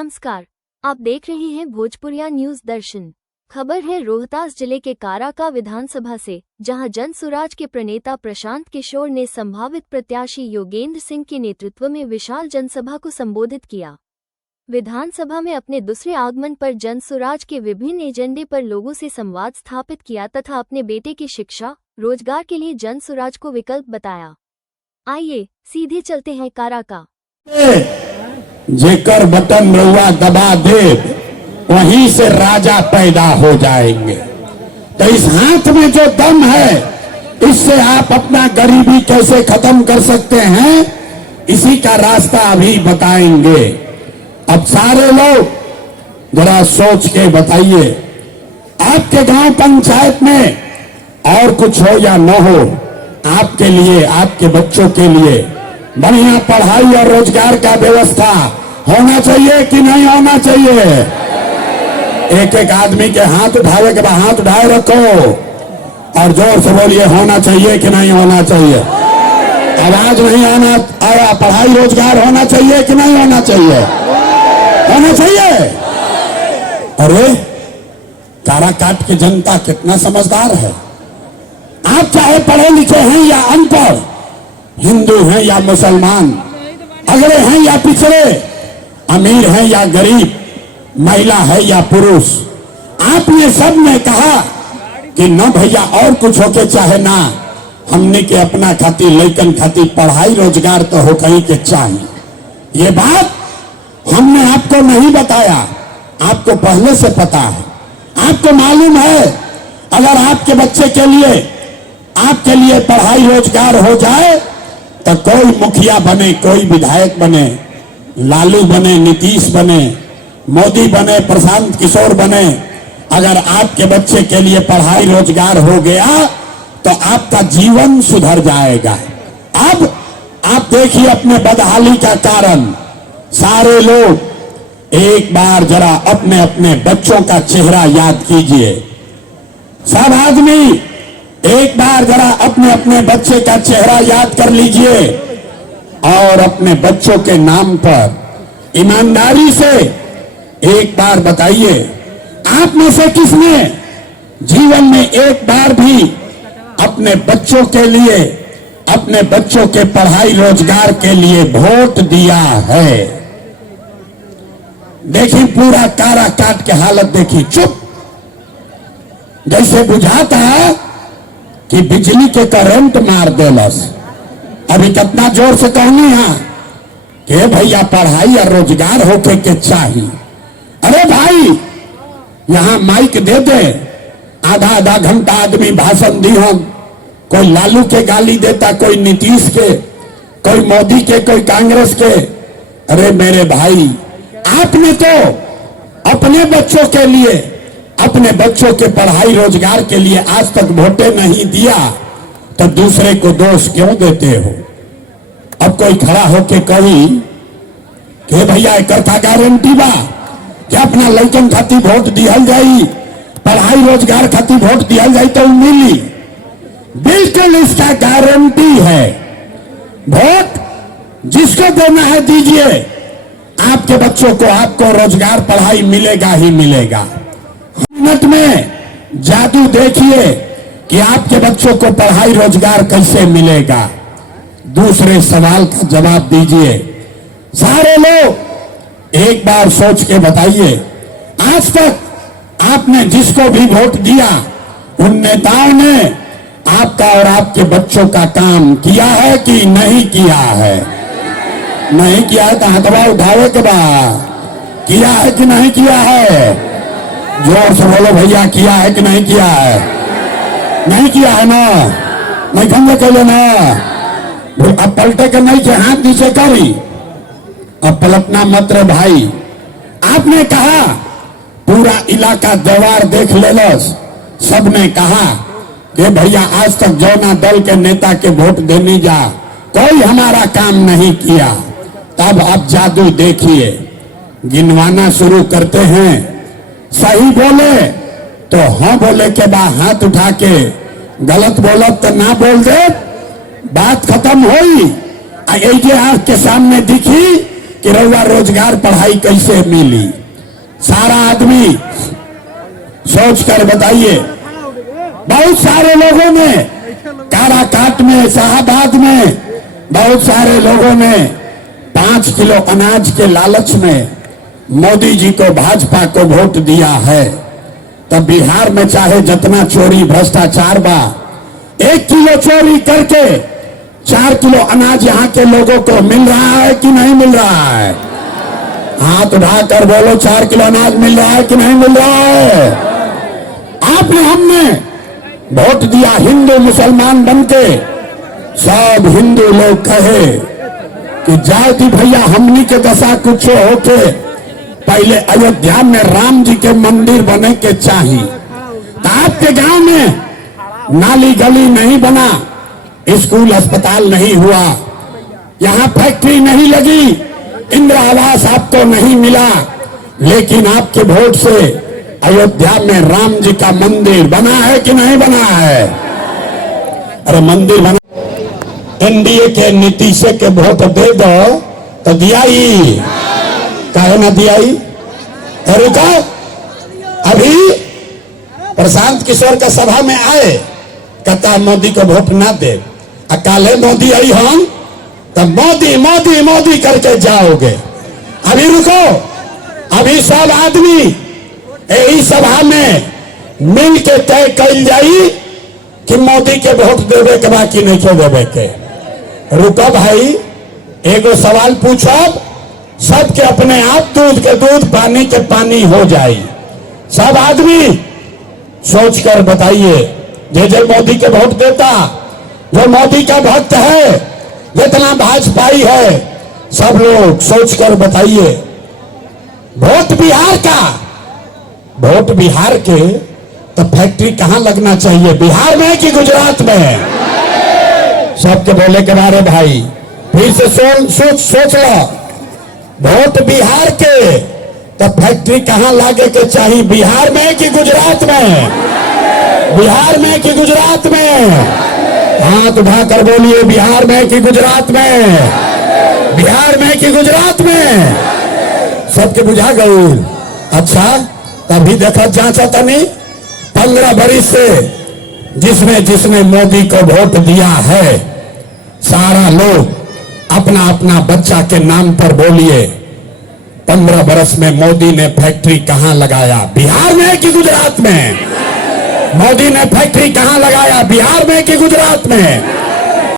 नमस्कार, आप देख रहे हैं भोजपुरिया न्यूज दर्शन। खबर है रोहतास जिले के काराका विधानसभा से, जहां जन सुराज के प्रणेता प्रशांत किशोर ने संभावित प्रत्याशी योगेंद्र सिंह के नेतृत्व में विशाल जनसभा को संबोधित किया। विधानसभा में अपने दूसरे आगमन पर जन सुराज के विभिन्न एजेंडे पर लोगों से संवाद स्थापित किया तथा अपने बेटे की शिक्षा, रोजगार के लिए जन सुराज को विकल्प बताया। आइए सीधे चलते हैं काराका। जेकर बटन रउआ दबा दे वहीं से राजा पैदा हो जाएंगे। तो इस हाथ में जो दम है, इससे आप अपना गरीबी कैसे खत्म कर सकते हैं, इसी का रास्ता अभी बताएंगे। अब सारे लोग जरा सोच के बताइए, आपके गांव पंचायत में और कुछ हो या न हो, आपके लिए, आपके बच्चों के लिए बढ़िया पढ़ाई और रोजगार का व्यवस्था होना चाहिए कि नहीं होना चाहिए? एक एक आदमी के हाथ उठावे के बाद हाथ उठाए रखो और जोर से बोलिए, होना चाहिए कि नहीं होना चाहिए? आवाज नहीं आना आया। पढ़ाई रोजगार होना चाहिए कि नहीं होना चाहिए? होना चाहिए। अरे काराकाट की जनता कितना समझदार है। आप चाहे पढ़े लिखे हैं या अनपढ़, हिंदू हैं या मुसलमान, अगड़े हैं या पिछड़े, अमीर हैं या गरीब, महिला है या पुरुष, आपने सब ने कहा कि न भैया और कुछ होके चाहे ना, हमने के अपना खातिर लइकन खातिर पढ़ाई रोजगार तो हो कहीं के चाहिए। ये बात हमने आपको नहीं बताया, आपको पहले से पता है। आपको मालूम है अगर आपके बच्चे के लिए, आपके लिए पढ़ाई रोजगार हो जाए तो कोई मुखिया बने, कोई विधायक बने, लालू बने, नीतीश बने, मोदी बने, प्रशांत किशोर बने, अगर आपके बच्चे के लिए पढ़ाई रोजगार हो गया तो आपका जीवन सुधर जाएगा। अब आप देखिए अपने बदहाली का कारण। सारे लोग एक बार जरा अपने अपने बच्चों का चेहरा याद कीजिए। सब आदमी एक बार जरा अपने अपने बच्चे का चेहरा याद कर लीजिए और अपने बच्चों के नाम पर ईमानदारी से एक बार बताइए, आप में से किसने जीवन में एक बार भी अपने बच्चों के लिए, अपने बच्चों के पढ़ाई रोजगार के लिए वोट दिया है? देखिए पूरा काराकाट की हालत देखिए, चुप, जैसे बुझाता कि बिजली के करंट मार देलस। अभी कितना जोर से कहनी है कि भैया पढ़ाई और रोजगार होके के चाहिए। अरे भाई यहां माइक दे दे, आधा आधा घंटा आदमी भाषण दी हो, कोई लालू के गाली देता, कोई नीतीश के, कोई मोदी के, कोई कांग्रेस के। अरे मेरे भाई, आपने तो अपने बच्चों के लिए, अपने बच्चों के पढ़ाई रोजगार के लिए आज तक वोटे नहीं दिया, तो दूसरे को दोष क्यों देते हो? अब कोई खड़ा होके कही कि भैया एक था गारंटी बा कि अपना लड़कन खातिर वोट दिहल जाई, पढ़ाई रोजगार खातिर वोट दिहल जाई तो मिली। बिल्कुल इसका गारंटी है। वोट जिसको देना है दीजिए, आपके बच्चों को, आपको रोजगार पढ़ाई मिलेगा ही मिलेगा। मिनट में जादू देखिए कि आपके बच्चों को पढ़ाई रोजगार कैसे मिलेगा। दूसरे सवाल का जवाब दीजिए। सारे लोग एक बार सोच के बताइए, आज तक आपने जिसको भी वोट दिया, उन नेताओं ने आपका और आपके बच्चों का काम किया है कि नहीं किया है? नहीं किया है तो हाथवा उठावे के बाद किया है कि नहीं किया है? जोर से बोलो भैया, किया है कि नहीं किया है? नहीं किया है ना? नहीं खंगे के लिए ना? अब पलटे के नहीं के हाथ नीचे करी, अब पलटना मत रे भाई। आपने कहा, पूरा इलाका दीवार देख लेलस, सबने कहा कि भैया आज तक जौना दल के नेता के वोट देने जा, कोई हमारा काम नहीं किया। तब अब जादू देखिए, गिनवाना शुरू करते हैं। सही बोले तो हाँ बोले के बाद हाथ उठा के, गलत बोलत तो ना बोल दे, बात खत्म हुई। ये आंख के सामने दिखी कि रउआ रोजगार पढ़ाई कैसे मिली। सारा आदमी सोच कर बताइए। बहुत सारे लोगों ने काराकाट में, शाहबाद में, बहुत सारे लोगों ने 5 किलो अनाज के लालच में मोदी जी को, भाजपा को वोट दिया है। तब बिहार में चाहे जितना चोरी भ्रष्टाचार बा, 1 किलो चोरी करके 4 किलो अनाज यहाँ के लोगों को मिल रहा है कि नहीं मिल रहा है? हाथ उठाकर बोलो, 4 किलो अनाज मिल रहा है कि नहीं मिल रहा है? आपने, हमने वोट दिया हिंदू मुसलमान बनके। सब हिंदू लोग कहे कि जाओ दी भैया, हमनी के दशा कुछ होके पहले अयोध्या में राम जी के मंदिर बने के चाहिए। तो आपके गांव में नाली गली नहीं बना, स्कूल अस्पताल नहीं हुआ, यहाँ फैक्ट्री नहीं लगी, इंदिरा आवास आपको नहीं मिला, लेकिन आपके वोट से अयोध्या में राम जी का मंदिर बना है कि नहीं बना है? अरे मंदिर बना। एनडीए के नीतीश के वोट दे दो तो दिया ही, काहे ना दिया ही? रुका, अभी प्रशांत किशोर का सभा में आए, कहता मोदी को वोट ना दे। काले मोदी आई हम तब मोदी मोदी मोदी करके जाओगे। अभी रुको, अभी सब आदमी यही सभा में मिल के तय कल जाई कि मोदी के वोट देवे के बाकी नहीं क्यों देवे के। रुको भाई, एगो सवाल पूछो, सबके अपने आप दूध के दूध, पानी के पानी हो जाए। सब आदमी सोच कर बताइए, जे मोदी के वोट देता, जो मोदी का भक्त है, जितना भाजपाई है, सब लोग सोच कर बताइए। वोट बिहार का, वोट बिहार के, तो फैक्ट्री कहां लगना चाहिए, बिहार में कि गुजरात में? सबके बोले के बारे भाई फिर से सोच लो। वोट बिहार के, तो फैक्ट्री कहां लागे के चाहिए, बिहार में कि गुजरात में? बिहार में कि गुजरात में? हाथ उठाकर बोलिए, बिहार में कि गुजरात में? बिहार में कि गुजरात में? सबके बुझा गई। अच्छा, तभी देखा जांचा तनी 15 बरिस से जिसने जिसने मोदी को वोट दिया है, सारा लोग अपना अपना बच्चा के नाम पर बोलिए, 15 बरस में मोदी ने फैक्ट्री कहां लगाया, बिहार में कि गुजरात में? मोदी ने फैक्ट्री कहां लगाया, बिहार में कि गुजरात में?